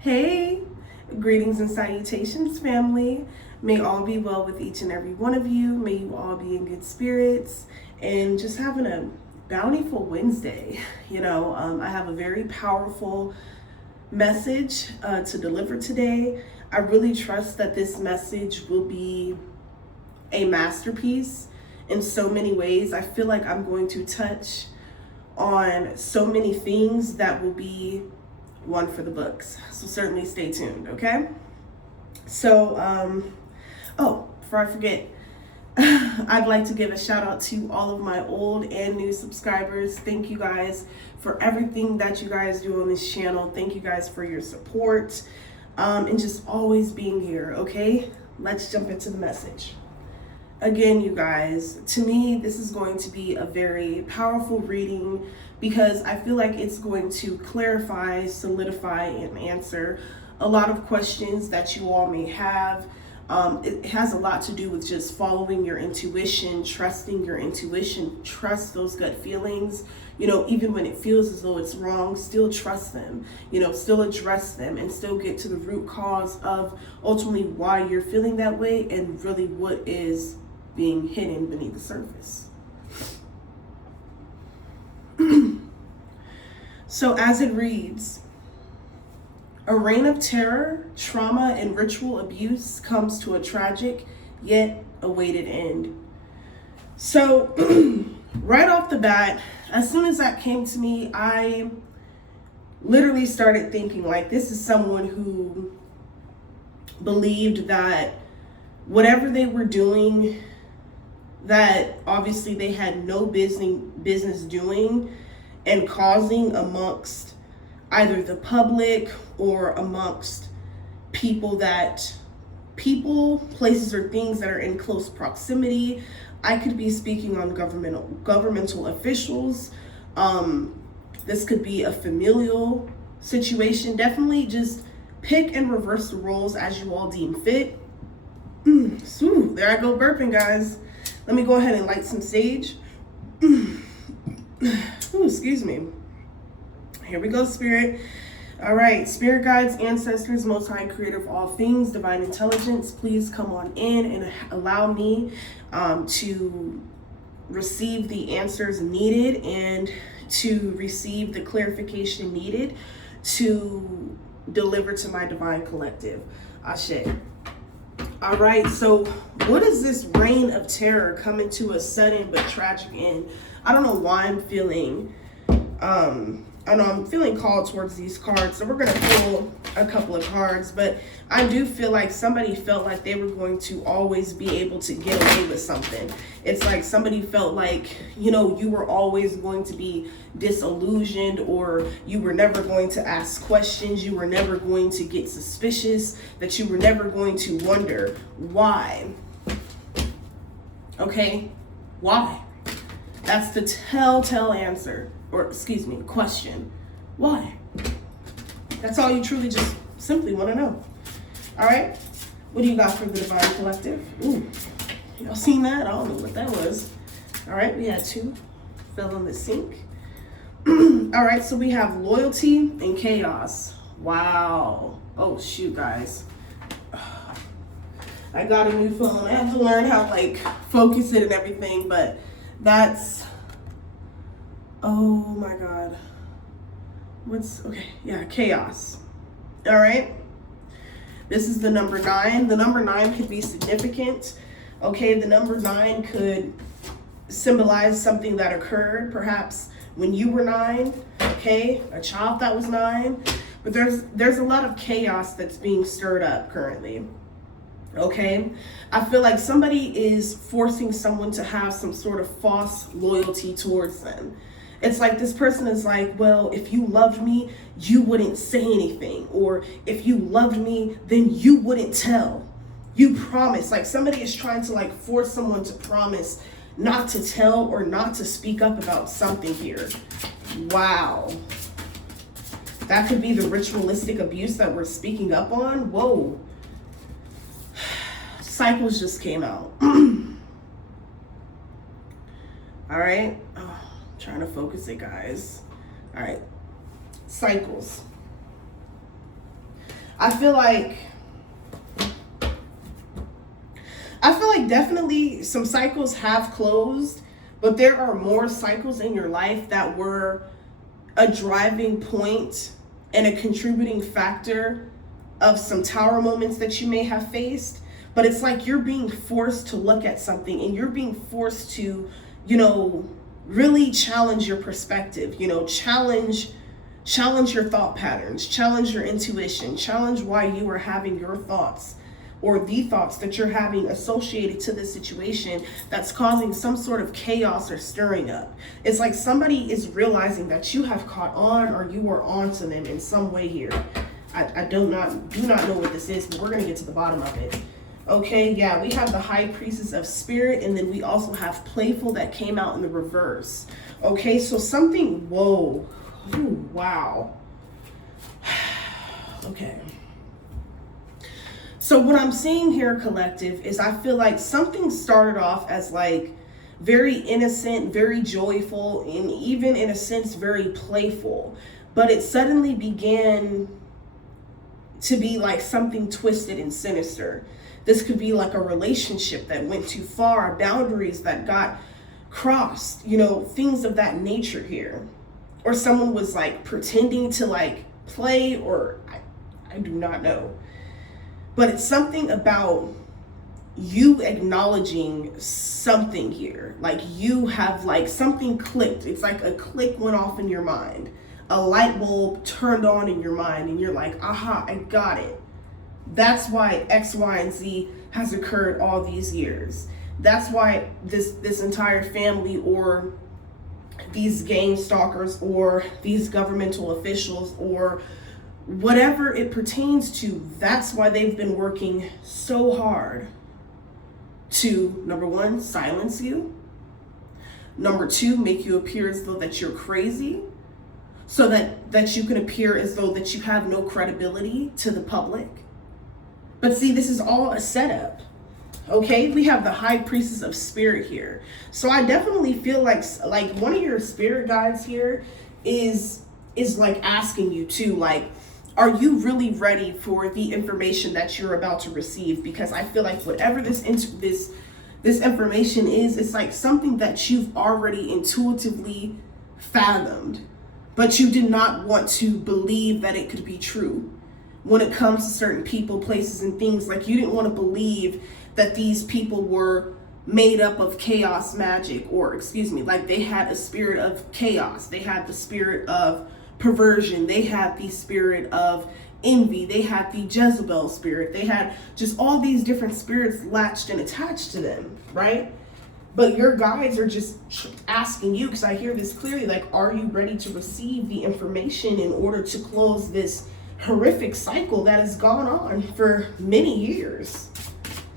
Hey, greetings and salutations, family. May all be well with each and every one of you. May you all be in good spirits and just having a bountiful Wednesday. I have a very powerful message to deliver today. I really trust that this message will be a masterpiece in so many ways. I feel like I'm going to touch on so many things that will be one for the books. So certainly stay tuned, okay? So, before I forget, I'd like to give a shout out to all of my old and new subscribers. Thank you guys for everything that you guys do on this channel. Thank you guys for your support and just always being here, okay? Let's jump into the message. Again, you guys, to me, this is going to be a very powerful reading because I feel like it's going to clarify, solidify, and answer a lot of questions that you all may have. It has a lot to do with just following your intuition, trusting your intuition, trust those gut feelings. Even when it feels as though it's wrong, still trust them, still address them and still get to the root cause of ultimately why you're feeling that way and really what is being hidden beneath the surface. So as it reads, a reign of terror, trauma, and ritual abuse comes to a tragic yet awaited end. So right off the bat, as soon as that came to me, I literally started thinking like this is someone who believed that whatever they were doing, that obviously they had no business doing and causing amongst either the public or amongst places or things that are in close proximity. I could be speaking on governmental officials. This could be a familial situation. Definitely just pick and reverse the roles as you all deem fit. There I go burping, guys. Let me go ahead and light some sage. Excuse me. Here we go, Spirit. All right, Spirit guides, ancestors, Most High Creator of all things, divine intelligence, please come on in and allow me to receive the answers needed and to receive the clarification needed to deliver to my divine collective. Ashe. All right, so what is this reign of terror coming to a sudden but tragic end? I don't know why I'm feeling, I'm feeling called towards these cards. So we're going to pull a couple of cards, but I do feel like somebody felt like they were going to always be able to get away with something. It's like somebody felt like, you were always going to be disillusioned, or you were never going to ask questions. You were never going to get suspicious, that you were never going to wonder why. Okay, why? That's the telltale answer, or excuse me, question. Why? That's all you truly just simply want to know. All right, what do you got for the divine collective? Ooh, y'all seen that? I don't know what that was. All right, we had two, fell in the sink. All right, so we have loyalty and chaos. Wow. Oh shoot, guys. I got a new phone. I have to learn how to focus it and everything, but that's, oh my God. Chaos. All right. This is the number 9. The number 9 could be significant. Okay, the number 9 could symbolize something that occurred perhaps when you were 9, okay? A child that was 9. But there's a lot of chaos that's being stirred up currently. Okay, I feel like somebody is forcing someone to have some sort of false loyalty towards them. It's like this person is like, well, if you loved me, you wouldn't say anything. Or if you loved me, then you wouldn't tell. You promise. Like somebody is trying to force someone to promise not to tell or not to speak up about something here. Wow. That could be the ritualistic abuse that we're speaking up on. Whoa. Cycles just came out. All right. Oh, I'm trying to focus it, guys. All right. Cycles. I feel like definitely some cycles have closed, but there are more cycles in your life that were a driving point and a contributing factor of some tower moments that you may have faced. But it's like you're being forced to look at something, and you're being forced to, really challenge your perspective, challenge your thought patterns, challenge your intuition, challenge why you are having your thoughts or the thoughts that you're having associated to this situation that's causing some sort of chaos or stirring up. It's like somebody is realizing that you have caught on, or you are on to them in some way here. I do not know what this is, but we're going to get to the bottom of it. Okay, yeah, we have the High Priestess of Spirit, and then we also have Playful that came out in the reverse. Okay, so something, whoa, ooh, wow. Okay. So what I'm seeing here, collective, is I feel like something started off as like very innocent, very joyful, and even in a sense very playful, but it suddenly began to be like something twisted and sinister. This could be like a relationship that went too far, boundaries that got crossed, things of that nature here. Or someone was like pretending to like play, or I do not know. But it's something about you acknowledging something here. Like you have like something clicked. It's like a click went off in your mind. A light bulb turned on in your mind, and you're like, aha, I got it. That's why X, Y, and Z has occurred all these years. That's why this entire family, or these game stalkers, or these governmental officials, or whatever it pertains to, that's why they've been working so hard to, number one, silence you. Number two, make you appear as though that you're crazy, so that you can appear as though that you have no credibility to the public. But see, this is all a setup. Okay, we have the High Priestess of Spirit here. So I definitely feel like one of your spirit guides here is like asking you to, like, are you really ready for the information that you're about to receive? Because I feel like whatever this information is, it's like something that you've already intuitively fathomed, but you did not want to believe that it could be true. When it comes to certain people, places, and things, like you didn't want to believe that these people were made up of chaos magic, or like they had a spirit of chaos. They had the spirit of perversion. They had the spirit of envy. They had the Jezebel spirit. They had just all these different spirits latched and attached to them, right? But your guides are just asking you, because I hear this clearly, like, are you ready to receive the information in order to close this horrific cycle that has gone on for many years?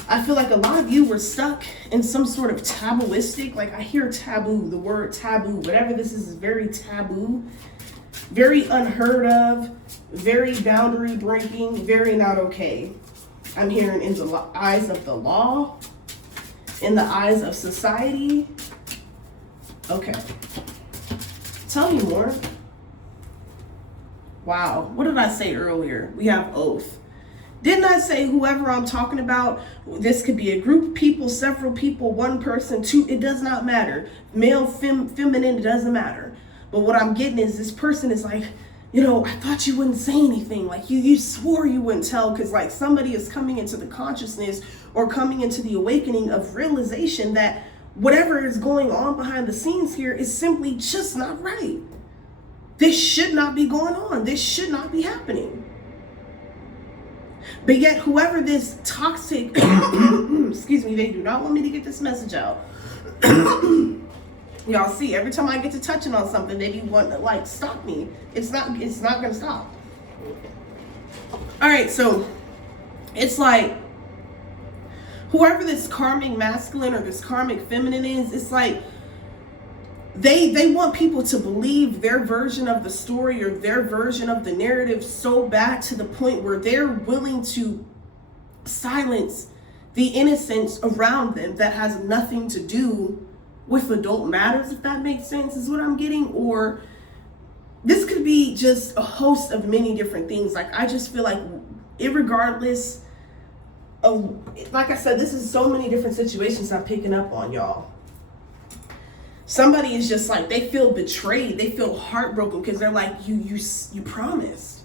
I feel like a lot of you were stuck in some sort of tabooistic, like I hear taboo, the word taboo, whatever this is very taboo, very unheard of, very boundary breaking, very not okay. I'm hearing in the eyes of the law, in the eyes of society. Okay. Tell me more. Wow, what did I say earlier? We have oath. Didn't I say whoever I'm talking about, this could be a group of people, several people, one person, two, it does not matter. Male, feminine, it doesn't matter. But what I'm getting is this person is like, I thought you wouldn't say anything. Like you swore you wouldn't tell, because like somebody is coming into the consciousness or coming into the awakening of realization that whatever is going on behind the scenes here is simply just not right. This should not be going on. This should not be happening. But yet, whoever this toxic, excuse me, they do not want me to get this message out. Y'all see, every time I get to touching on something, they want to like stop me. It's not gonna stop. All right, so it's like whoever this karmic masculine or this karmic feminine is, it's like they want people to believe their version of the story or their version of the narrative so bad to the point where they're willing to silence the innocence around them that has nothing to do with adult matters, if that makes sense, is what I'm getting. Or this could be just a host of many different things. Like I just feel like irregardless of, like I said, this is so many different situations I'm picking up on, y'all. Somebody is just like, they feel betrayed, they feel heartbroken because they're like, you promised.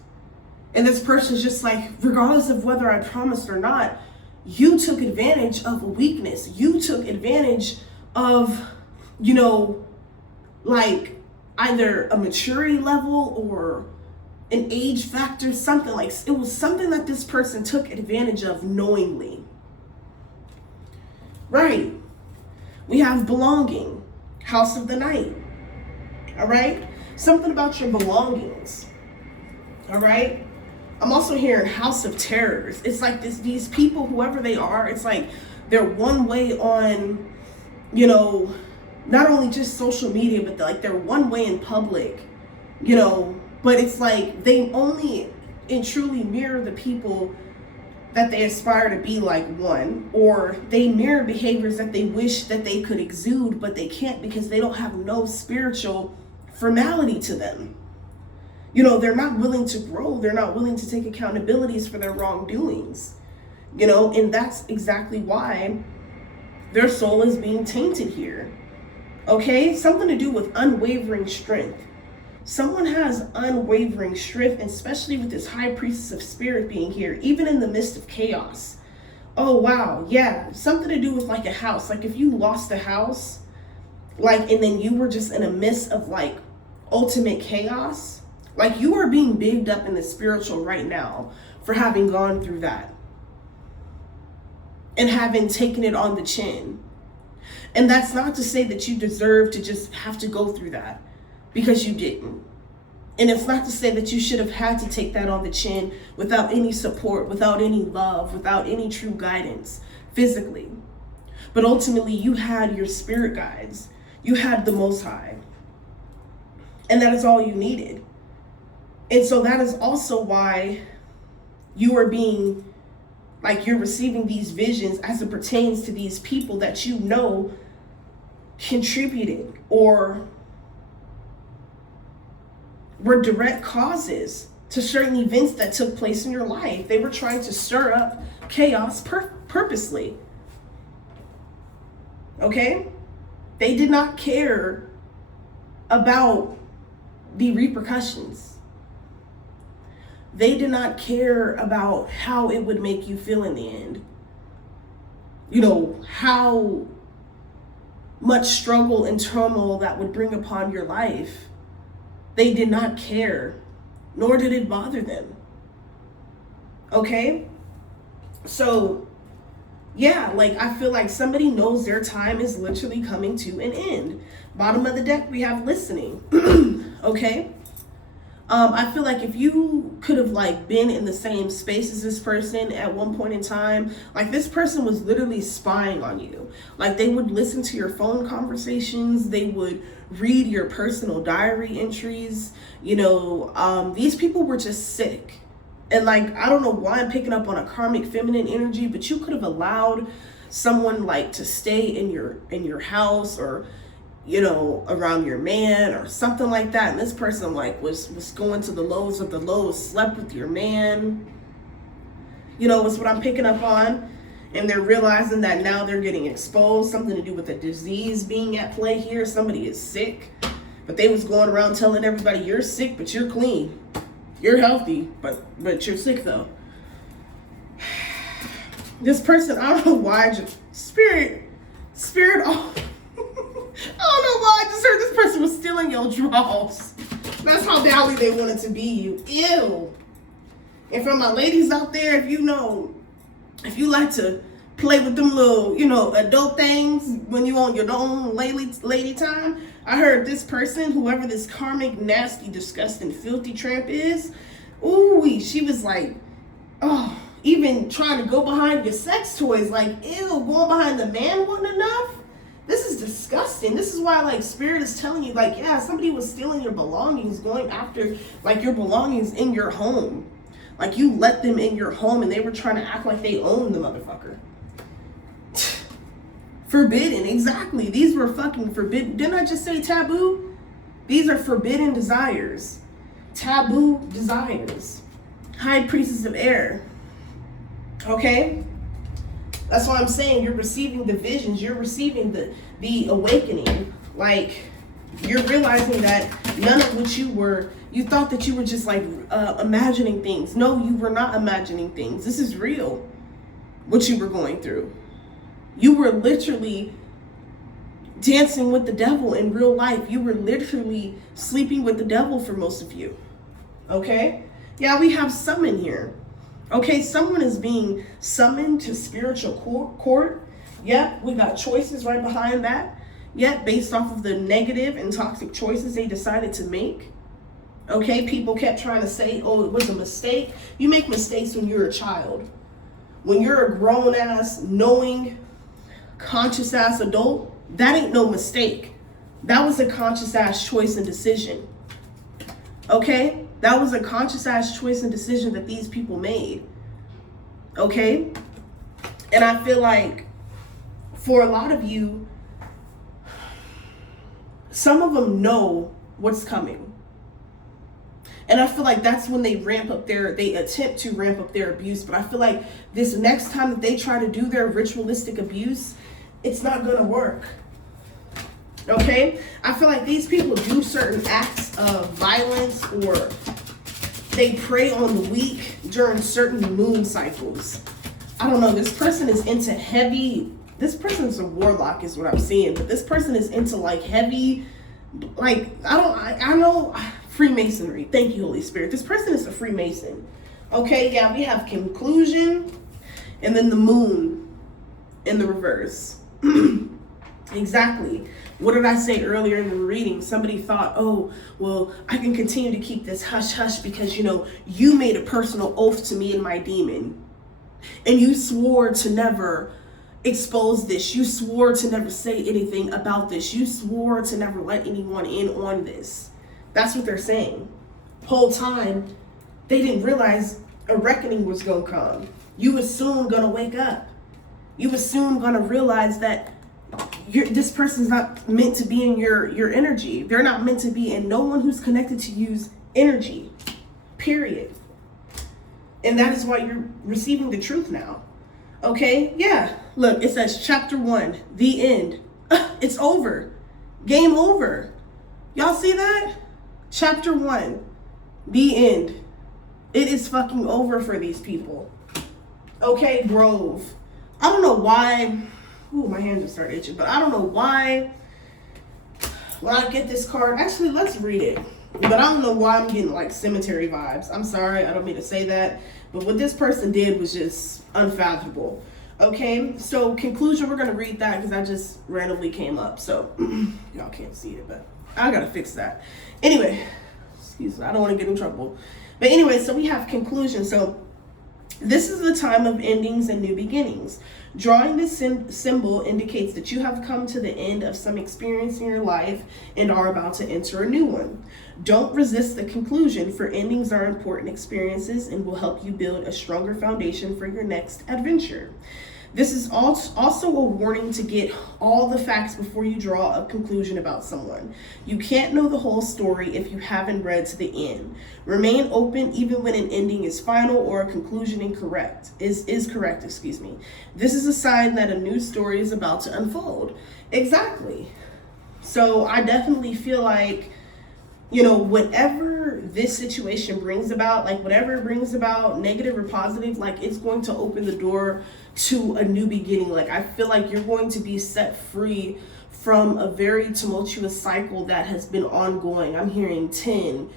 And this person's just like, regardless of whether I promised or not, you took advantage of a weakness. You took advantage of, you know, like either a maturity level or an age factor, something like, it was something that this person took advantage of knowingly. Right. We have belonging, house of the night. All right. Something about your belongings. All right. I'm also hearing house of terrors. It's like these people, whoever they are, it's like they're one way on, you know, not only just social media, but they're one way in public, you know, but it's like they only and truly mirror the people that they aspire to be like, one, or they mirror behaviors that they wish that they could exude, but they can't because they don't have no spiritual formality to them. You know, they're not willing to grow. They're not willing to take accountabilities for their wrongdoings, you know, and that's exactly why their soul is being tainted here. Okay, something to do with unwavering strength. Someone has unwavering strength, especially with this high priestess of spirit being here, even in the midst of chaos. Oh, wow. Yeah. Something to do with like a house. Like if you lost a house, like, and then you were just in a midst of like ultimate chaos, like you are being bigged up in the spiritual right now for having gone through that and having taken it on the chin. And that's not to say that you deserve to just have to go through that, because you didn't. And it's not to say that you should have had to take that on the chin without any support, without any love, without any true guidance physically. But ultimately you had your spirit guides. You had the Most High. And that is all you needed. And so that is also why you are being, like, you're receiving these visions as it pertains to these people that you know contributed or were direct causes to certain events that took place in your life. They were trying to stir up chaos purposely. Okay? They did not care about the repercussions. They did not care about how it would make you feel in the end. You know, how much struggle and turmoil that would bring upon your life. They did not care, nor did it bother them. Okay? So, yeah, like I feel like somebody knows their time is literally coming to an end. Bottom of the deck, we have listening. Okay? I feel like if you could have like been in the same space as this person at one point in time, like this person was literally spying on you. Like they would listen to your phone conversations, they would read your personal diary entries. You know, these people were just sick. And like, I don't know why I'm picking up on a karmic feminine energy, but you could have allowed someone like to stay in your house, or you know, around your man or something like that. And this person like was going to the lows of the lows, slept with your man. You know, it's what I'm picking up on. And they're realizing that now they're getting exposed, something to do with a disease being at play here. Somebody is sick, but they was going around telling everybody you're sick, but you're clean. You're healthy, but you're sick though. This person, I don't know why, just spirit, oh. I don't know why I just heard this person was stealing your drawers. That's how badly they wanted to be you. Ew. And for my ladies out there, if you know, if you like to play with them little, you know, adult things when you on your own lady time, I heard this person, whoever this karmic, nasty, disgusting, filthy tramp is, ooh, she was like, oh, even trying to go behind your sex toys, like, ew, going behind the man wasn't enough. This is disgusting. This is why, like, spirit is telling you, like, yeah, somebody was stealing your belongings, going after, like, your belongings in your home. Like, you let them in your home and they were trying to act like they owned the motherfucker. Forbidden, exactly. These were fucking forbidden. Didn't I just say taboo? These are forbidden desires. Taboo desires. High priestess of air. Okay? That's why I'm saying you're receiving the visions, you're receiving the awakening. Like, you're realizing that none of what you thought that you were just like imagining things. No, you were not imagining things. This is real, what you were going through. You were literally dancing with the devil in real life. You were literally sleeping with the devil for most of you. Okay? Yeah, we have summon here. Okay, someone is being summoned to spiritual court. Yep, we got choices right behind that. Yep, based off of the negative and toxic choices they decided to make. Okay, people kept trying to say, oh, it was a mistake. You make mistakes when you're a child. When you're a grown-ass, knowing, conscious-ass adult, that ain't no mistake. That was a conscious-ass choice and decision. Okay? That was a conscious-ass choice and decision that these people made. Okay? And I feel like for a lot of you, some of them know what's coming. And I feel like that's when they attempt to ramp up their abuse. But I feel like this next time that they try to do their ritualistic abuse, it's not gonna work. Okay? I feel like these people do certain acts of violence, or they prey on the weak during certain moon cycles. I don't know, this person is into this person's a warlock is what I'm seeing, but this person is into like heavy, like, I know, Freemasonry. Thank you, Holy Spirit. This person is a Freemason. Okay, yeah, we have conclusion and then the moon in the reverse. Exactly. What did I say earlier in the reading? Somebody thought, oh, well, I can continue to keep this hush hush because, you made a personal oath to me and my demon. And you swore to never expose this. You swore to never say anything about this. You swore to never let anyone in on this. That's what they're saying. Whole time, they didn't realize a reckoning was going to come. You were soon going to wake up. You were soon going to realize that this person's not meant to be in your energy. They're not meant to be in no one who's connected to you's energy, period. And that is why you're receiving the truth now. Okay? Yeah. Look, it says chapter 1, the end. It's over. Game over. Y'all see that? Chapter 1, the end. It is fucking over for these people. Okay, Grove. I don't know why. Ooh, my hand just started itching, but I don't know why. When I get this card, actually, let's read it. But I don't know why I'm getting like cemetery vibes. I'm sorry, I don't mean to say that. But what this person did was just unfathomable. Okay, so conclusion, we're going to read that because I just randomly came up. So y'all can't see it, but I got to fix that. Anyway, excuse me, I don't want to get in trouble. But anyway, so we have conclusion. So this is the time of endings and new beginnings. Drawing this symbol indicates that you have come to the end of some experience in your life and are about to enter a new one. Don't resist the conclusion, for endings are important experiences and will help you build a stronger foundation for your next adventure. This is also a warning to get all the facts before you draw a conclusion about someone. You can't know the whole story if you haven't read to the end. Remain open even when an ending is final or a conclusion is correct. This is a sign that a new story is about to unfold. Exactly. So I definitely feel like, whatever this situation brings about, like whatever it brings about, negative or positive, like it's going to open the door to a new beginning. Like I feel like you're going to be set free from a very tumultuous cycle that has been ongoing. I'm hearing 10,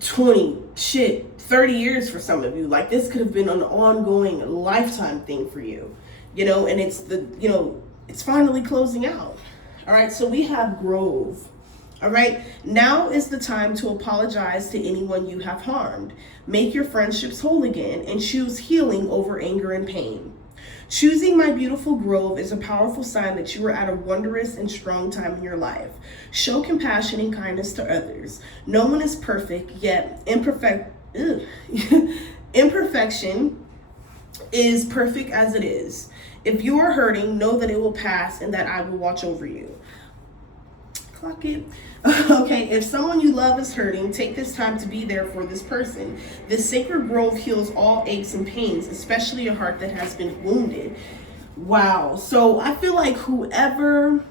20, 30 years for some of you. Like this could have been an ongoing lifetime thing for you, and it's finally closing out. All right, so we have Grove. All right, now is the time to apologize to anyone you have harmed. Make your friendships whole again and choose healing over anger and pain. Choosing My Beautiful Grove is a powerful sign that you are at a wondrous and strong time in your life. Show compassion and kindness to others. No one is perfect, yet imperfection is perfect as it is. If you are hurting, know that it will pass and that I will watch over you. Clock it. Okay, if someone you love is hurting, take this time to be there for this person. This sacred grove heals all aches and pains, especially a heart that has been wounded. Wow. So I feel like whoever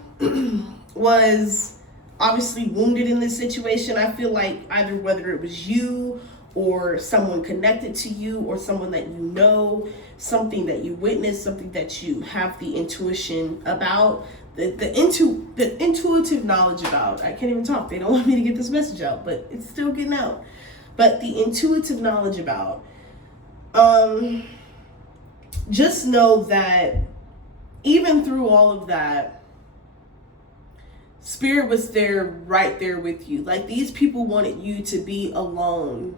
was obviously wounded in this situation, I feel like either whether it was you or someone connected to you or someone that you know, something that you witnessed, something that you have the intuition about, the intuitive knowledge about. I can't even talk. They don't want me to get this message out, but it's still getting out. But the intuitive knowledge about, just know that even through all of that, Spirit was there, right there with you. Like, these people wanted you to be alone.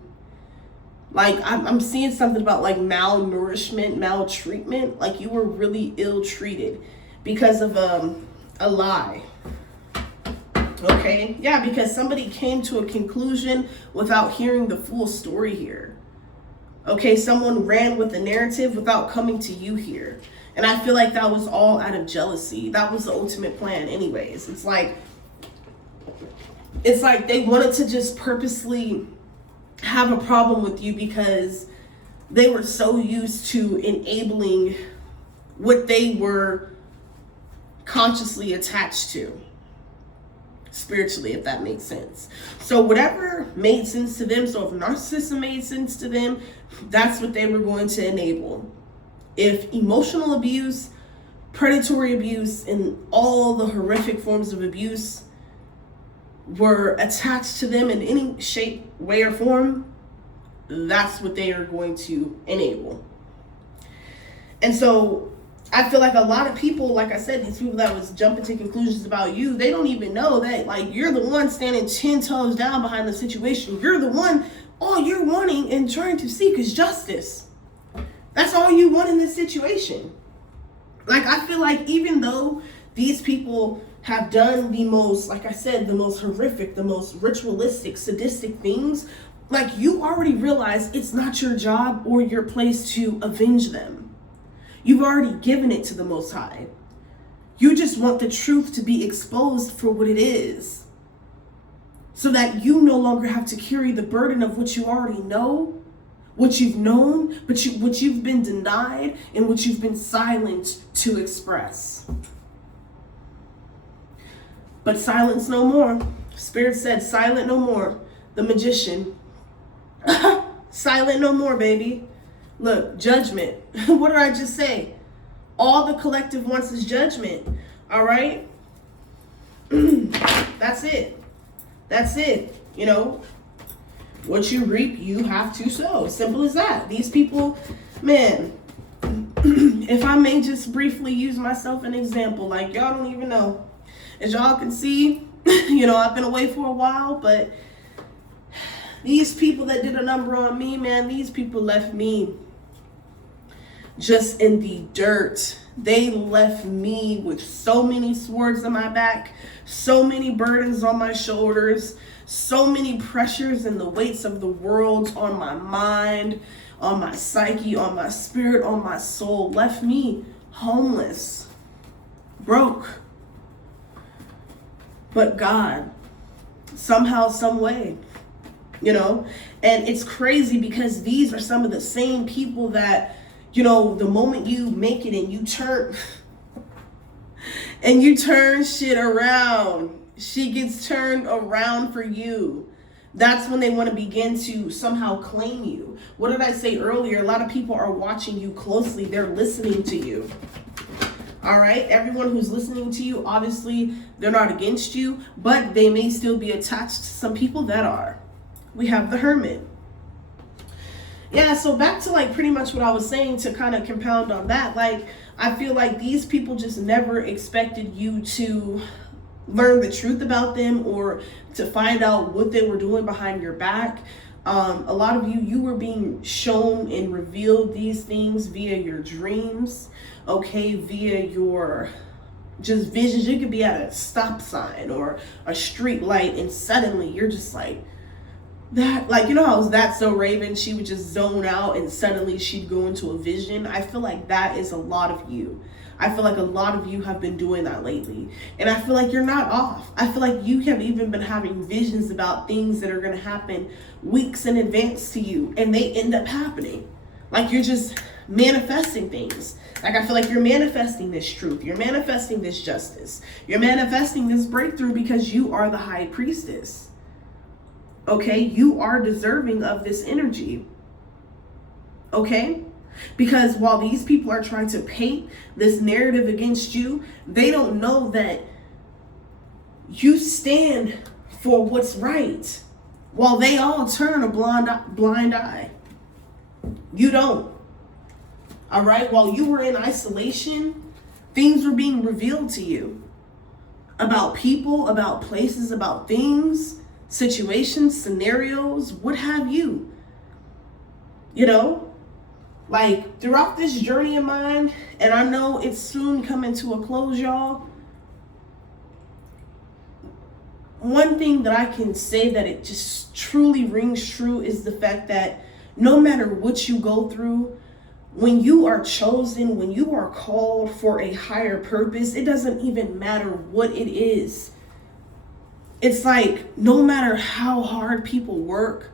Like, I'm seeing something about like malnourishment, maltreatment. Like, you were really ill-treated because of a lie. Okay? Yeah, because somebody came to a conclusion without hearing the full story here. Okay? Someone ran with the narrative without coming to you here. And I feel like that was all out of jealousy. That was the ultimate plan anyways. It's like they wanted to just purposely have a problem with you because they were so used to enabling what they were consciously attached to spiritually, if that makes sense. So whatever made sense to them, so if narcissism made sense to them, that's what they were going to enable. If emotional abuse, predatory abuse, and all the horrific forms of abuse were attached to them in any shape, way, or form, that's what they are going to enable. And so I feel like a lot of people, like I said, these people that was jumping to conclusions about you, they don't even know that, like, you're the one standing 10 toes down behind the situation. You're the one, all you're wanting and trying to seek is justice. That's all you want in this situation. Like, I feel like even though these people have done the most, like I said, the most horrific, the most ritualistic, sadistic things, like, you already realize it's not your job or your place to avenge them. You've already given it to the Most High. You just want the truth to be exposed for what it is, so that you no longer have to carry the burden of what you already know, what you've known, but what you've been denied and what you've been silent to express. But silence no more. Spirit said, silent no more. The magician. Silent no more, baby. Look, judgment. What did I just say? All the collective wants is judgment. All right? That's it. That's it. You know, what you reap, you have to sow. Simple as that. These people, man, if I may just briefly use myself an example, like, y'all don't even know. As y'all can see, you know, I've been away for a while, but these people that did a number on me, man, these people left me just in the dirt. They left me with so many swords on my back, so many burdens on my shoulders, so many pressures and the weights of the world on my mind, on my psyche, on my spirit, on my soul. Left me homeless, broke. But God, somehow, some way, you know, and it's crazy because these are some of the same people that, you know, the moment you make it and you turn shit around, she gets turned around for you. That's when they want to begin to somehow claim you. What did I say earlier? A lot of people are watching you closely. They're listening to you. All right, everyone who's listening to you, obviously they're not against you, but they may still be attached to some people that are. We have the Hermit. Yeah, so back to like pretty much what I was saying to kind of compound on that. Like, I feel like these people just never expected you to learn the truth about them or to find out what they were doing behind your back. A lot of you were being shown and revealed these things via your dreams, okay, via your just visions. You could be at a stop sign or a street light and suddenly you're just like, that, like, you know how That's So Raven, she would just zone out and suddenly she'd go into a vision. I feel like that is a lot of you. I feel like a lot of you have been doing that lately. And I feel like you're not off. I feel like you have even been having visions about things that are going to happen weeks in advance to you, and they end up happening. Like, you're just manifesting things. Like, I feel like you're manifesting this truth. You're manifesting this justice. You're manifesting this breakthrough because you are the high priestess. Okay? You are deserving of this energy. Okay? Because while these people are trying to paint this narrative against you, they don't know that you stand for what's right. While they all turn a blind eye, you don't. All right? While you were in isolation, things were being revealed to you about people, about places, about things, situations, scenarios, what have you. You know? Like, throughout this journey of mine, and I know it's soon coming to a close, y'all, one thing that I can say that it just truly rings true is the fact that no matter what you go through, when you are chosen, when you are called for a higher purpose, it doesn't even matter what it is. It's like, no matter how hard people work,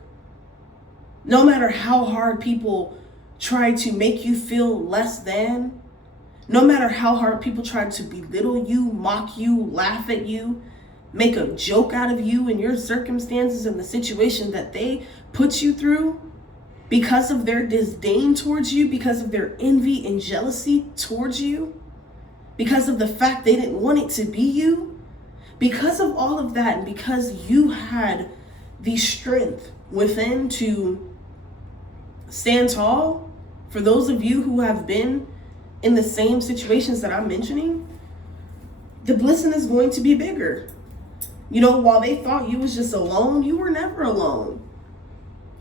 no matter how hard people try to make you feel less than, no matter how hard people try to belittle you, mock you, laugh at you, make a joke out of you and your circumstances and the situation that they put you through, because of their disdain towards you, because of their envy and jealousy towards you, because of the fact they didn't want it to be you, because of all of that, and because you had the strength within to stand tall, for those of you who have been in the same situations that I'm mentioning, the blessing is going to be bigger. You know, while they thought you was just alone, you were never alone.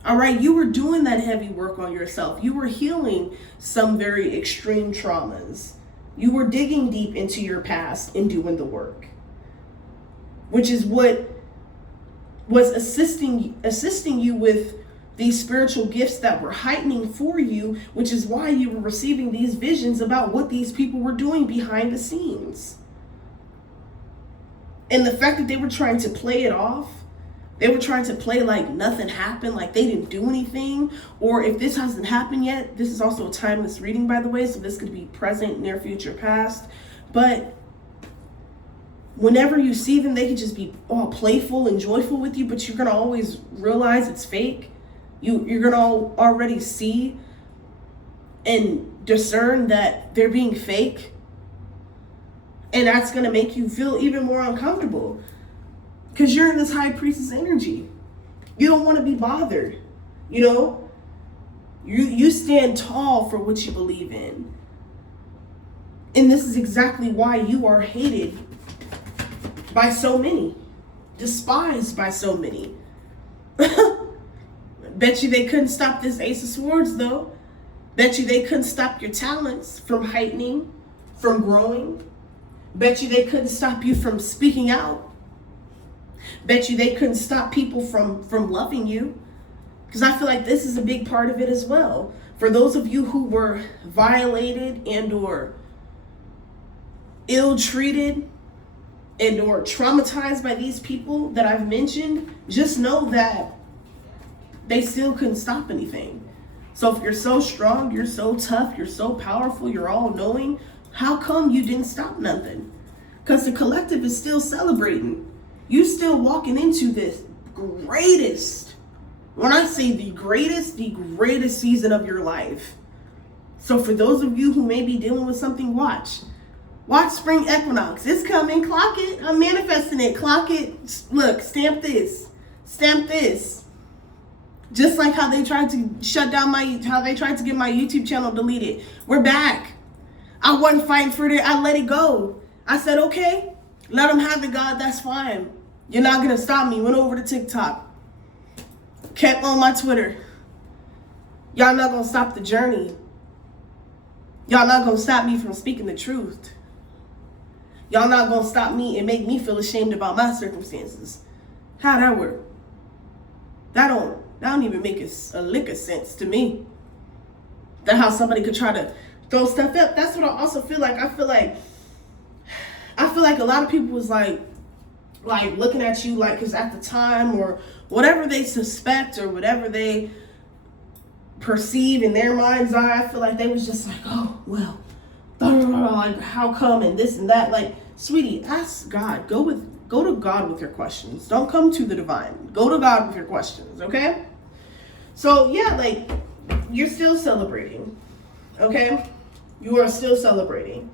All right, you were doing that heavy work on yourself. You were healing some very extreme traumas. You were digging deep into your past and doing the work, which is what was assisting you with these spiritual gifts that were heightening for you, which is why you were receiving these visions about what these people were doing behind the scenes. And the fact that they were trying to play it off, they were trying to play like nothing happened, like they didn't do anything, or if this hasn't happened yet, this is also a timeless reading, by the way, so this could be present, near, future, past, but whenever you see them, they could just be all playful and joyful with you, but you're going to always realize it's fake. You're going to already see and discern that they're being fake. And that's going to make you feel even more uncomfortable because you're in this high priestess energy. You don't want to be bothered. You know, you stand tall for what you believe in. And this is exactly why you are hated by so many, despised by so many. Bet you they couldn't stop this Ace of Swords, though. Bet you they couldn't stop your talents from heightening, from growing. Bet you they couldn't stop you from speaking out. Bet you they couldn't stop people from loving you. Because I feel like this is a big part of it as well. For those of you who were violated and or ill-treated and or traumatized by these people that I've mentioned, just know that they still couldn't stop anything. So if you're so strong, you're so tough, you're so powerful, you're all knowing, how come you didn't stop nothing? Because the collective is still celebrating. You still walking into this greatest, when I say the greatest season of your life. So for those of you who may be dealing with something, watch spring equinox. It's coming. Clock it. I'm manifesting it. Clock it. Look, stamp this. Stamp this. Just like how they tried to shut down how they tried to get my YouTube channel deleted. We're back. I wasn't fighting for it. I let it go. I said, okay, let them have it, God. That's fine. You're not going to stop me. Went over to TikTok. Kept on my Twitter. Y'all not going to stop the journey. Y'all not going to stop me from speaking the truth. Y'all not going to stop me and make me feel ashamed about my circumstances. How'd that work? That don't even make a lick of sense to me. That how somebody could try to throw stuff up. That's what I also feel like. I feel like a lot of people was like looking at you like, because at the time or whatever they suspect or whatever they perceive in their mind's eye, I feel like they was just like, oh well, like how come and this and that. Like, sweetie, ask God. Go to God with your questions. Don't come to the divine. Go to God with your questions, okay? So yeah, like, you're still celebrating, okay? You are still celebrating,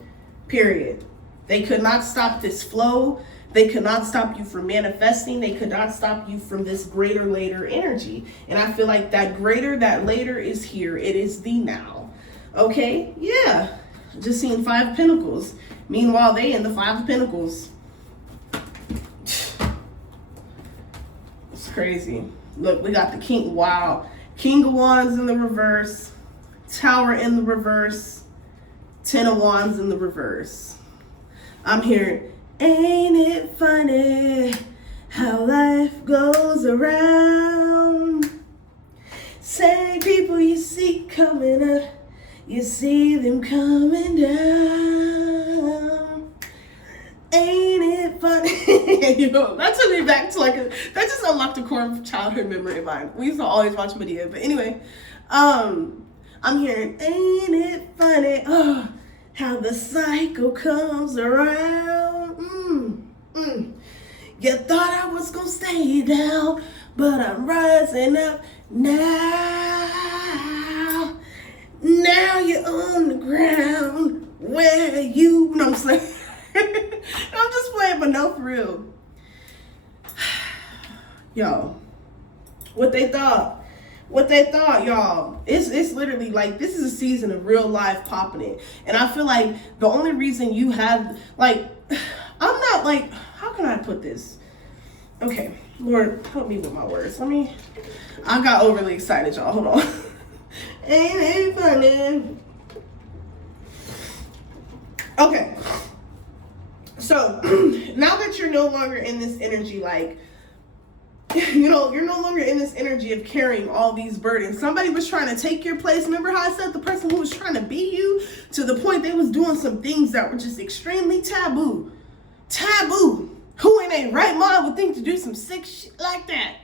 period. They could not stop this flow. They could not stop you from manifesting. They could not stop you from this greater later energy. And I feel like that greater, that later is here. It is the now. Okay? Yeah. Just seeing 5 of Pentacles. Meanwhile, they in the 5 of Pentacles. It's crazy. Look, we got the King. Wow. King of Wands in the reverse. Tower in the reverse. 10 of Wands in the reverse. I'm hearing, ain't it funny how life goes around? Same people you see coming up, you see them coming down. Ain't it funny? You know, that took me back to that just unlocked a core childhood memory of mine. We used to always watch Medea. But anyway, I'm hearing, ain't it funny? Oh, how the cycle comes around. You thought I was gonna stay down, but I'm rising up now. Now you're on the ground. Where you know what I'm saying? I'm just playing, but no, for real. Y'all, what they thought, y'all. It's literally like, this is a season of real life popping it. And I feel like the only reason you have, like, I'm not like, how can I put this? Okay, Lord, help me with my words. I got overly excited, y'all. Hold on. Ain't it funny? Okay. So, now that you're no longer in this energy, like, you know, you're no longer in this energy of carrying all these burdens. Somebody was trying to take your place. Remember how I said the person who was trying to be you, to the point they was doing some things that were just extremely taboo. Taboo. Who in their right mind would think to do some sick shit like that?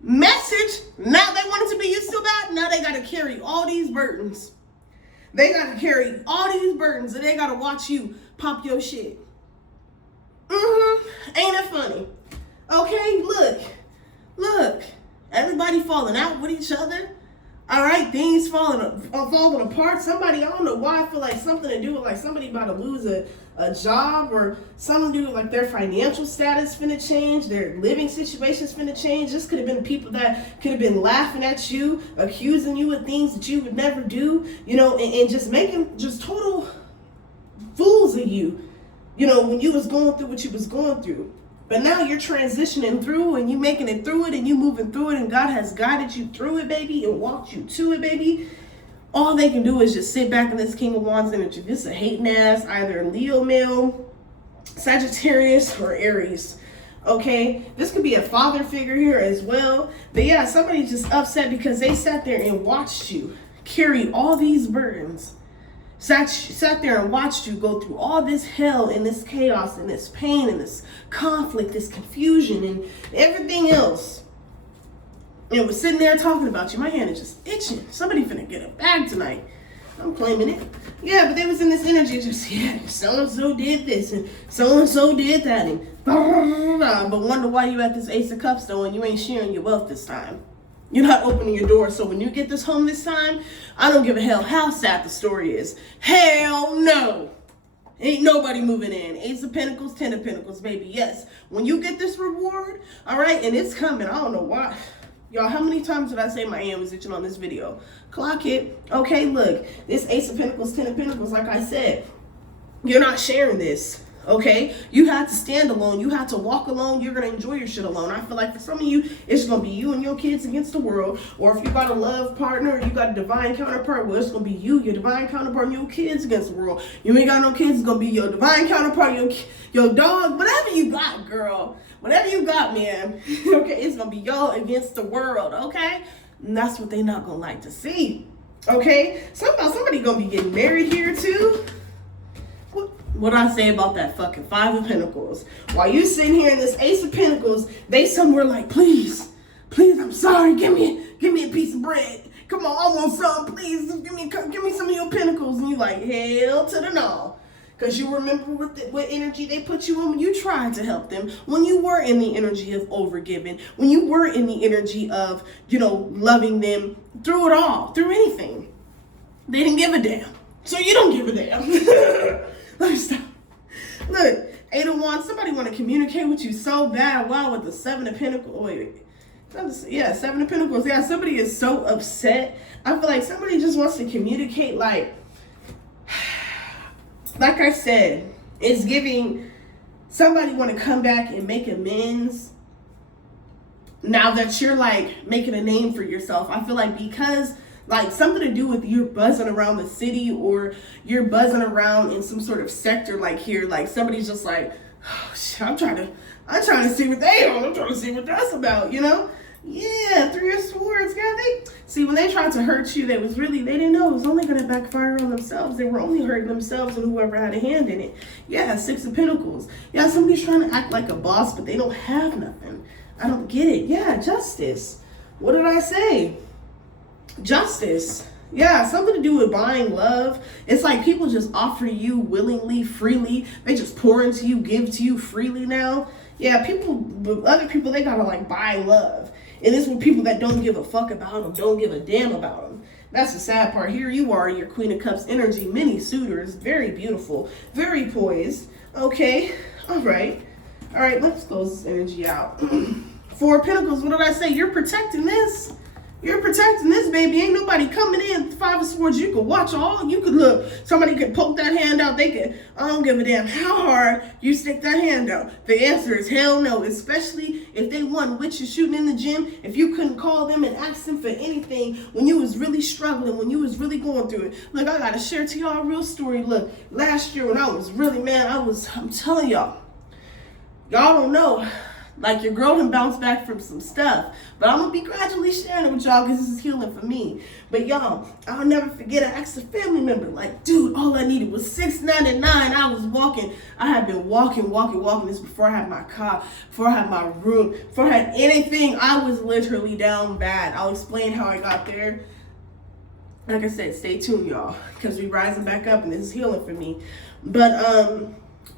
Message. Now they wanted to be you so bad. Now they got to carry all these burdens. They got to carry all these burdens, and they got to watch you pop your shit. Ain't it funny? Okay, look, everybody falling out with each other. All right, things falling apart. Somebody, I don't know why, I feel like something to do with like somebody about to lose a job, or something to do with like their financial status finna change, their living situation's finna change. This could have been people that could have been laughing at you, accusing you of things that you would never do, you know, and just making just total fools of you, you know, when you was going through what you was going through. But now you're transitioning through, and you making it through it, and you moving through it, and God has guided you through it, baby, and walked you to it, baby. All they can do is just sit back in this King of Wands energy. This is a hating ass, either Leo male, Sagittarius, or Aries. Okay? This could be a father figure here as well. But yeah, somebody's just upset because they sat there and watched you carry all these burdens. Sat there and watched you go through all this hell and this chaos and this pain and this conflict, this confusion and everything else. And was sitting there talking about you. My hand is just itching. Somebody finna get a bag tonight. I'm claiming it. Yeah, but they was in this energy just, yeah, so-and-so did this and so-and-so did that and blah, blah, blah, but wonder why you at this Ace of Cups though and you ain't sharing your wealth this time. You're not opening your door. So when you get this home this time, I don't give a hell how sad the story is. Hell no. Ain't nobody moving in. Ace of Pentacles, 10 of Pentacles, baby. Yes. When you get this reward, all right, and it's coming. I don't know why. Y'all, how many times did I say my hand was itching on this video? Clock it. Okay, look. This Ace of Pentacles, 10 of Pentacles, like I said, you're not sharing this. Okay, you have to stand alone. You have to walk alone. You're gonna enjoy your shit alone. I feel like for some of you, it's gonna be you and your kids against the world. Or if you got a love partner, or you got a divine counterpart, well, it's gonna be you, your divine counterpart, and your kids against the world. You ain't got no kids, it's gonna be your divine counterpart, your dog, whatever you got, girl, whatever you got, man. Okay, it's gonna be y'all against the world. Okay, and that's what they not gonna like to see. Okay, somebody gonna be getting married here too. What I say about that fucking Five of Pentacles? While you sitting here in this Ace of Pentacles, they somewhere like, please, I'm sorry, give me a piece of bread. Come on, I want some, please. Give me some of your pentacles. And you like, hell to the no. Because you remember what energy they put you in when you tried to help them, when you were in the energy of overgiving, when you were in the energy of, loving them through it all, through anything. They didn't give a damn. So you don't give a damn. Let me stop. Look, 8 of Wands, somebody want to communicate with you so bad. Wow, with the 7 of Pentacles. Wait. Yeah, 7 of Pentacles. Yeah, somebody is so upset. I feel like somebody just wants to communicate like I said, it's giving somebody want to come back and make amends now that you're like making a name for yourself. I feel like because like something to do with you're buzzing around the city or you're buzzing around in some sort of sector like here, like somebody's just like, oh shit, I'm trying to see what they on. I'm trying to see what that's about, Yeah, 3 of Swords, God, when they tried to hurt you, they didn't know it was only gonna backfire on themselves. They were only hurting themselves and whoever had a hand in it. Yeah, 6 of Pentacles. Yeah, somebody's trying to act like a boss, but they don't have nothing. I don't get it. Yeah, Justice. What did I say? Justice. Yeah, something to do with buying love. It's like people just offer you willingly, freely. They just pour into you, give to you freely now. Yeah, other people, they gotta like buy love. And it's with people that don't give a fuck about them, don't give a damn about them. That's the sad part. Here you are, your Queen of Cups energy, many suitors, very beautiful, very poised. Okay, all right, let's close this energy out. 4 of Pentacles, what did I say? You're protecting this. You're protecting this, baby. Ain't nobody coming in. 5 of Swords, you could watch all. You could look. Somebody could poke that hand out. I don't give a damn how hard you stick that hand out. The answer is hell no, especially if they won with you shooting in the gym. If you couldn't call them and ask them for anything when you was really struggling, when you was really going through it. Look, I got to share to y'all a real story. Look, last year when I was really, I'm telling y'all don't know. Like, your girl can bounce back from some stuff. But I'm going to be gradually sharing it with y'all because this is healing for me. But y'all, I'll never forget, I asked a family member, like, dude, all I needed was $6.99. I was walking. I had been walking. This before I had my car, before I had my room, before I had anything. I was literally down bad. I'll explain how I got there. Like I said, stay tuned, y'all, because we rising back up and this is healing for me. But,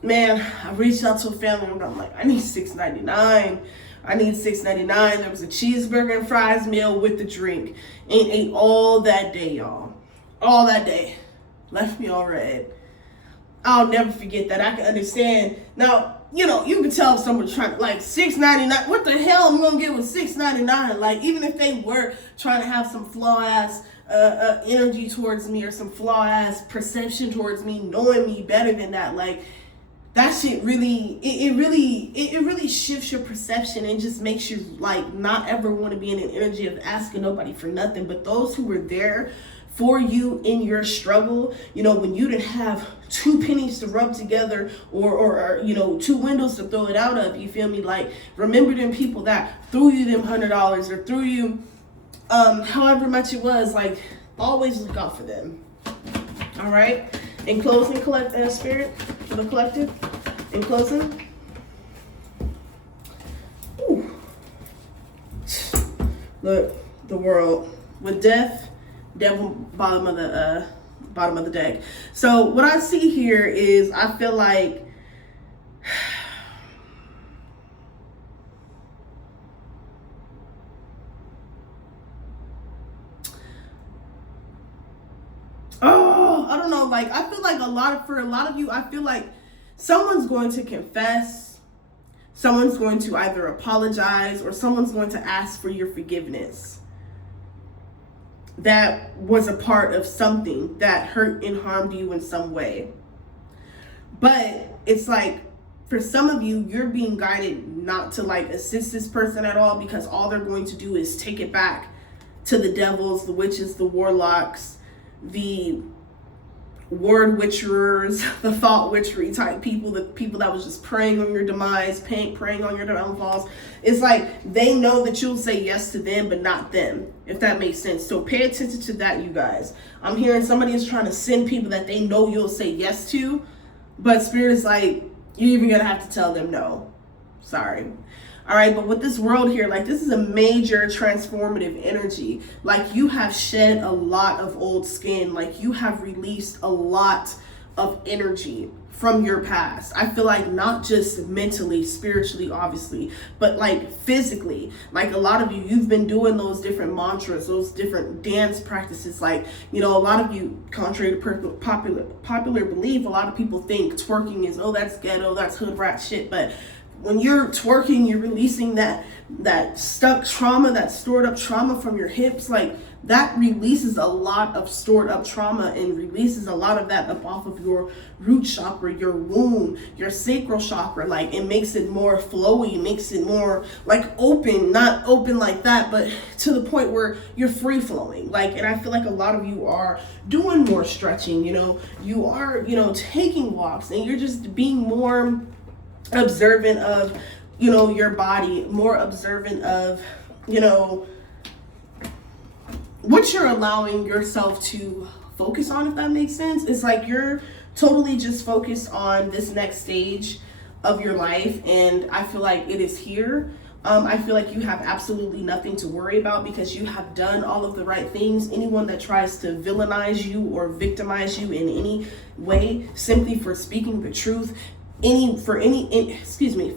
man, I reached out to a family member. I'm like, I need $6.99. There was a cheeseburger and fries meal with the drink. And ate all that day, y'all. All that day. Left me all red. I'll never forget that. I can understand. Now, you can tell if someone's trying to, like, $6.99. What the hell am I going to get with $6.99? Like, even if they were trying to have some flaw-ass energy towards me or some flaw-ass perception towards me, knowing me better than that, like, that shit really, it really shifts your perception and just makes you like not ever want to be in an energy of asking nobody for nothing. But those who were there for you in your struggle, when you didn't have 2 pennies to rub together or 2 windows to throw it out of, you feel me? Like, remember them people that threw you them $100 or threw you however much it was. Like, always look out for them. All right. In closing, Spirit, for the collective. In closing. Ooh. Look, the world. With death, devil, bottom of the deck. So what I see here is, I feel like I don't know, like, I feel like for a lot of you, I feel like someone's going to confess, someone's going to either apologize, or someone's going to ask for your forgiveness. That was a part of something that hurt and harmed you in some way. But it's like, for some of you, you're being guided not to like assist this person at all, because all they're going to do is take it back to the devils, the witches, the warlocks, the word witcherers, the thought witchery type people, the people that was just preying on your demise, preying on your downfalls. It's like they know that you'll say yes to them, but not them, if that makes sense. So pay attention to that, you guys. I'm hearing somebody is trying to send people that they know you'll say yes to, but Spirit is like, you're even gonna have to tell them no. Sorry. All right, but with this world here, like, this is a major transformative energy. Like, you have shed a lot of old skin. Like, you have released a lot of energy from your past. I feel like not just mentally, spiritually, obviously, but like physically. Like, a lot of you, you've been doing those different mantras, those different dance practices. Like, you know, a lot of you, contrary to popular belief, a lot of people think twerking is, oh, that's ghetto, that's hood rat shit. But when you're twerking, you're releasing that stuck trauma, that stored up trauma from your hips. Like, that releases a lot of stored up trauma and releases a lot of that up off of your root chakra, your womb, your sacral chakra. Like, it makes it more flowy, makes it more like open, not open like that, but to the point where you're free flowing. Like, and I feel like a lot of you are doing more stretching, you know, you are, you know, taking walks, and you're just being more observant of, you know, your body, more observant of, you know, what you're allowing yourself to focus on, if that makes sense. It's like you're totally just focused on this next stage of your life, and I feel like it is here. I feel like you have absolutely nothing to worry about, because you have done all of the right things. Anyone that tries to villainize you or victimize you in any way simply for speaking the truth, in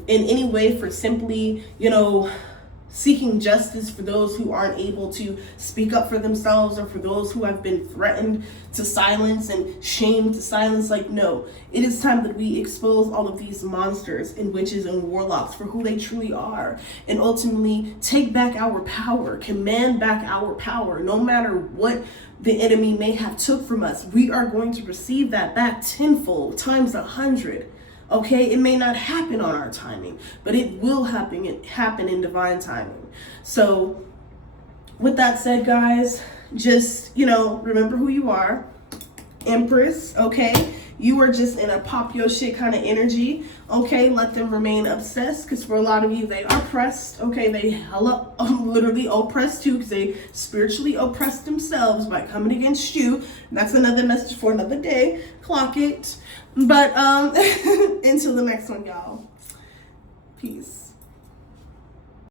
any way for simply, you know, seeking justice for those who aren't able to speak up for themselves, or for those who have been threatened to silence and shamed to silence. Like, no, it is time that we expose all of these monsters and witches and warlocks for who they truly are, and ultimately take back our power, command back our power. No matter what the enemy may have took from us, we are going to receive that back tenfold, times 100. Okay, it may not happen on our timing, but it will happen in divine timing. So with that said, guys, just, you know, remember who you are. Empress, okay? You are just in a pop your shit kind of energy. Okay, let them remain obsessed, because for a lot of you, they are pressed. Okay, they hella literally oppressed too, because they spiritually oppressed themselves by coming against you. That's another message for another day. Clock it. But until the next one, y'all. Peace.